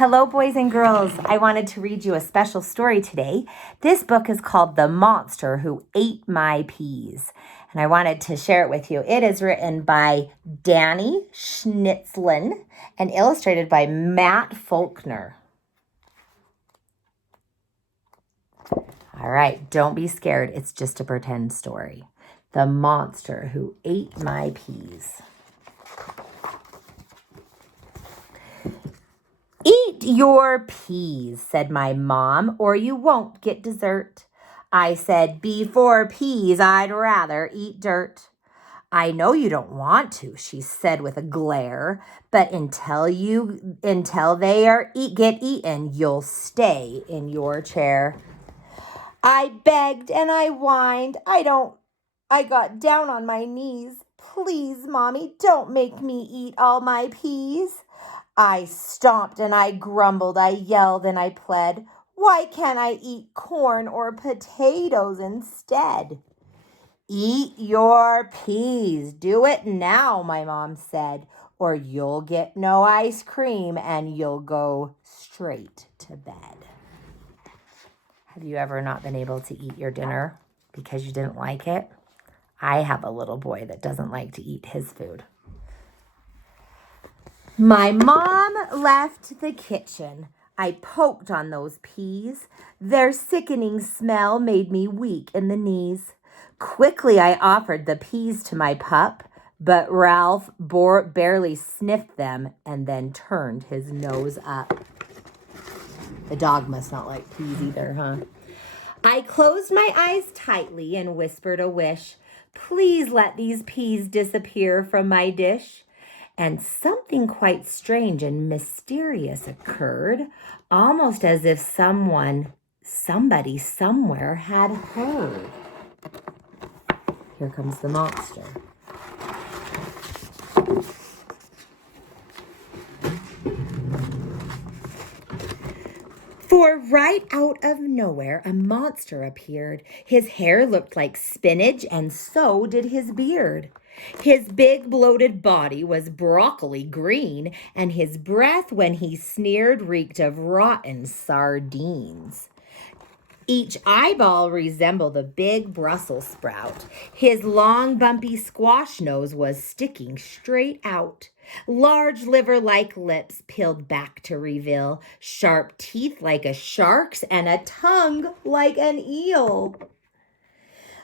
Hello, boys and girls. I wanted to read you a special story today. This book is called The Monster Who Ate My Peas, and I wanted to share it with you. It is written by Danny Schnitzlin and illustrated by Matt Faulkner. All right, don't be scared. It's just a pretend story. The Monster Who Ate My Peas. "Eat your peas," said my mom, "or you won't get dessert." I said, "Before peas, I'd rather eat dirt." "I know you don't want to," she said with a glare, "but until they get eaten, you'll stay in your chair." I begged and I whined. I got down on my knees. "Please, Mommy, don't make me eat all my peas." I stomped and I grumbled, I yelled and I pled. "Why can't I eat corn or potatoes instead?" "Eat your peas. Do it now," my mom said, "or you'll get no ice cream and you'll go straight to bed." Have you ever not been able to eat your dinner because you didn't like it? I have a little boy that doesn't like to eat his food. My mom left the kitchen. I poked on those peas. Their sickening smell made me weak in the knees. Quickly I offered the peas to my pup, but Ralph barely sniffed them and then turned his nose up. The dog must not like peas either, huh? I closed my eyes tightly and whispered a wish. "Please let these peas disappear from my dish." And something quite strange and mysterious occurred, almost as if somebody somewhere had heard. Here comes the monster. For right out of nowhere, a monster appeared. His hair looked like spinach, and so did his beard. His big bloated body was broccoli green, and his breath, when he sneered, reeked of rotten sardines. Each eyeball resembled a big Brussels sprout. His long, bumpy squash nose was sticking straight out. Large liver-like lips peeled back to reveal sharp teeth like a shark's and a tongue like an eel.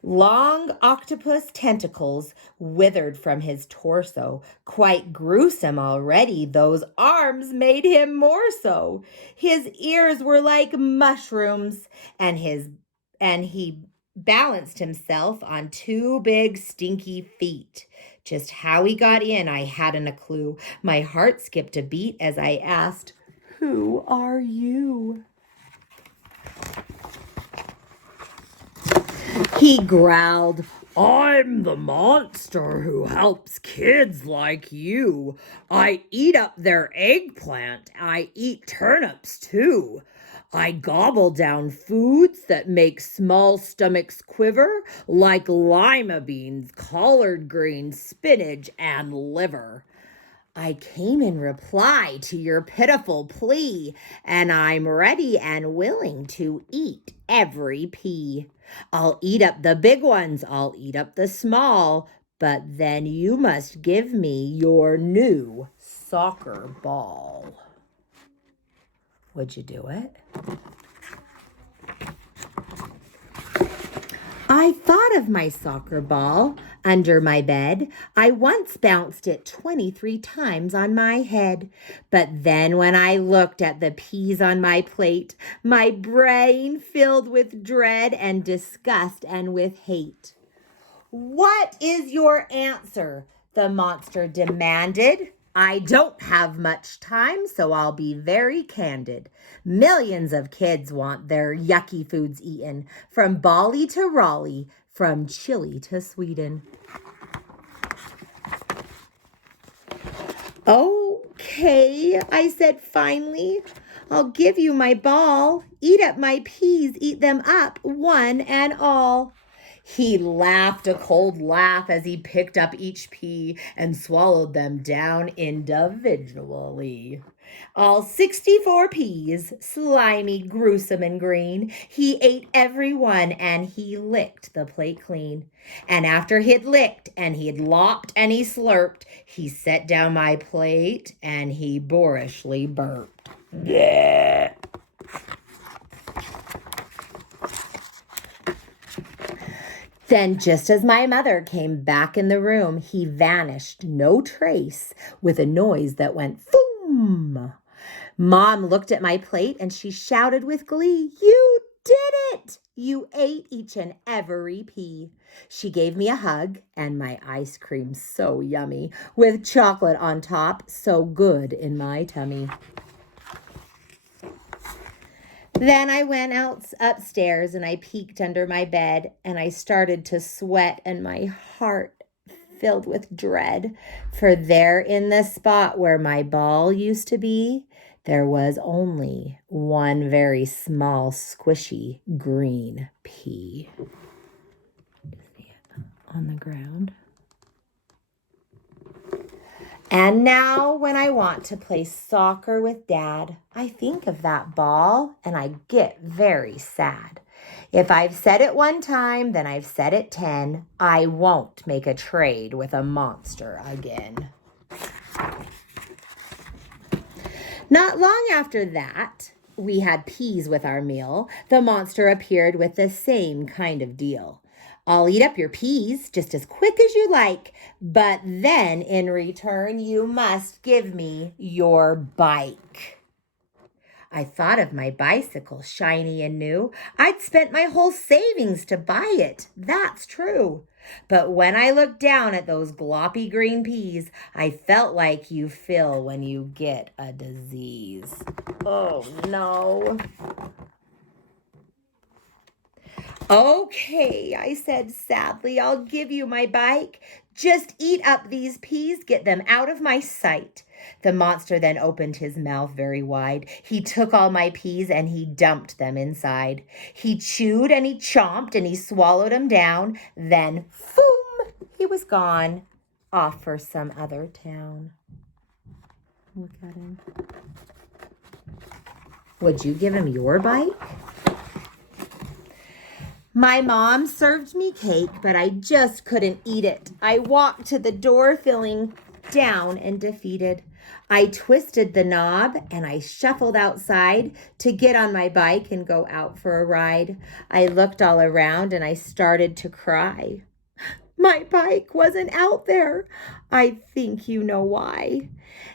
Long octopus tentacles withered from his torso. Quite gruesome already, those arms made him more so. His ears were like mushrooms, and he balanced himself on two big stinky feet. Just how he got in, I hadn't a clue. My heart skipped a beat as I asked, "Who are you?" He growled, "I'm the monster who helps kids like you. I eat up their eggplant. I eat turnips too. I gobble down foods that make small stomachs quiver, like lima beans, collard greens, spinach, and liver. I came in reply to your pitiful plea, and I'm ready and willing to eat every pea. I'll eat up the big ones, I'll eat up the small, but then you must give me your new soccer ball." Would you do it? I thought of my soccer ball under my bed. I once bounced it 23 times on my head. But then when I looked at the peas on my plate, my brain filled with dread and disgust and with hate. "What is your answer?" the monster demanded. "I don't have much time, so I'll be very candid. Millions of kids want their yucky foods eaten, from Bali to Raleigh, from Chile to Sweden." "Okay," I said finally. "I'll give you my ball. Eat up my peas, eat them up, one and all." He laughed a cold laugh as he picked up each pea and swallowed them down individually. All 64 peas, slimy, gruesome, and green, he ate every one and he licked the plate clean. And after he'd licked and he'd lopped and he slurped, he set down my plate and he boorishly burped. Blech. Then, just as my mother came back in the room, he vanished, no trace, with a noise that went boom. Mom looked at my plate and she shouted with glee, "You did it! You ate each and every pea." She gave me a hug and my ice cream so yummy, with chocolate on top, so good in my tummy. Then I went out upstairs and I peeked under my bed and I started to sweat and my heart filled with dread. For there in the spot where my ball used to be, there was only one very small, squishy green pea. See it on the ground? And now when I want to play soccer with Dad, I think of that ball and I get very sad. If I've said it one time, then I've said it 10. I won't make a trade with a monster again. Not long after that, we had peas with our meal. The monster appeared with the same kind of deal. "I'll eat up your peas just as quick as you like, but then in return you must give me your bike." I thought of my bicycle, shiny and new. I'd spent my whole savings to buy it, that's true. But when I looked down at those gloppy green peas, I felt like you feel when you get a disease. Oh no. "Okay," I said sadly, "I'll give you my bike. Just eat up these peas, get them out of my sight." The monster then opened his mouth very wide. He took all my peas and he dumped them inside. He chewed and he chomped and he swallowed them down. Then, boom, he was gone, off for some other town. Look at him. Would you give him your bike? My mom served me cake, but I just couldn't eat it. I walked to the door feeling down and defeated. I twisted the knob and I shuffled outside to get on my bike and go out for a ride. I looked all around and I started to cry. My bike wasn't out there. I think you know why.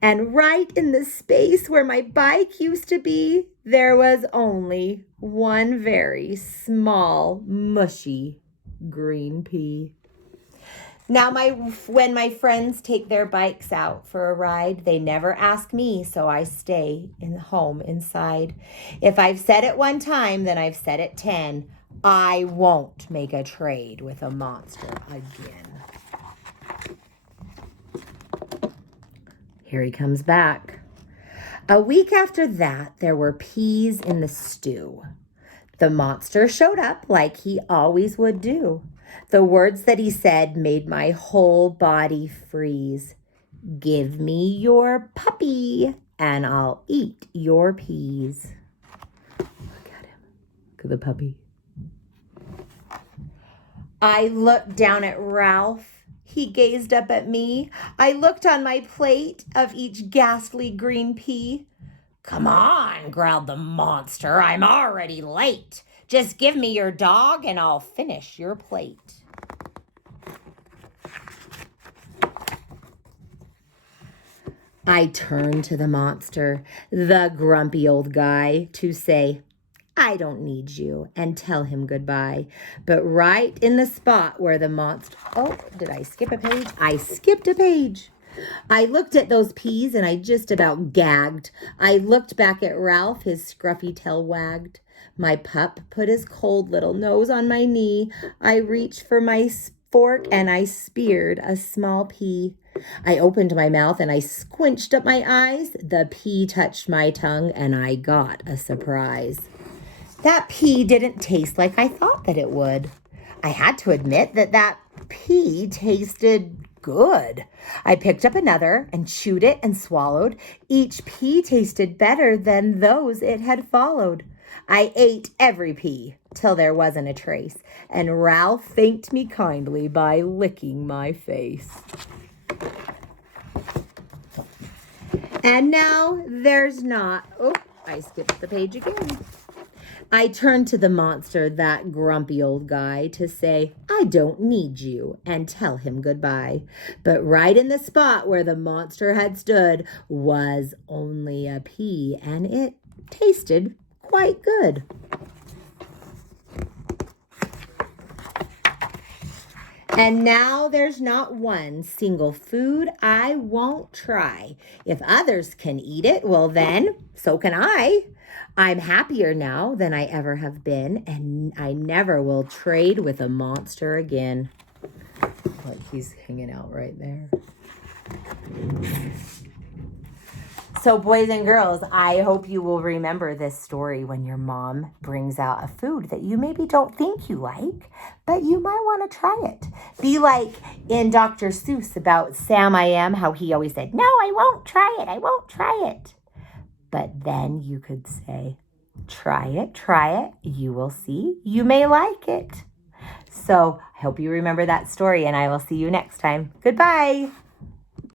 And right in the space where my bike used to be, there was only one very small, mushy green pea. Now, when my friends take their bikes out for a ride, they never ask me, so I stay home inside. If I've said it one time, then I've said it 10. I won't make a trade with a monster again. Here he comes back. A week after that, there were peas in the stew. The monster showed up like he always would do. The words that he said made my whole body freeze. "Give me your puppy and I'll eat your peas." Look at him. Look at the puppy. I looked down at Ralph. He gazed up at me. I looked on my plate of each ghastly green pea. "Come on," growled the monster. "I'm already late. Just give me your dog and I'll finish your plate." I turned to the monster, the grumpy old guy, to say, "I don't need you," and tell him goodbye. But right in the spot where the monster... Oh, did I skip a page? I skipped a page. I looked at those peas and I just about gagged. I looked back at Ralph, his scruffy tail wagged. My pup put his cold little nose on my knee. I reached for my fork and I speared a small pea. I opened my mouth and I squinched up my eyes. The pea touched my tongue and I got a surprise. That pea didn't taste like I thought that it would. I had to admit that pea tasted good. I picked up another and chewed it and swallowed. Each pea tasted better than those it had followed. I ate every pea till there wasn't a trace, and Ralph thanked me kindly by licking my face. And now there's not... Oh, I skipped the page again. I turned to the monster, that grumpy old guy, to say, I don't need you, and tell him goodbye. But right in the spot where the monster had stood was only a pea, and it tasted quite good. And now there's not one single food I won't try. If others can eat it, well then, so can I. I'm happier now than I ever have been, and I never will trade with a monster again. Like he's hanging out right there. So boys and girls, I hope you will remember this story when your mom brings out a food that you maybe don't think you like, but you might want to try it. Be like in Dr. Seuss about Sam I Am, how he always said, no, I won't try it. I won't try it. But then you could say, try it. You will see. You may like it. So I hope you remember that story, and I will see you next time. Goodbye.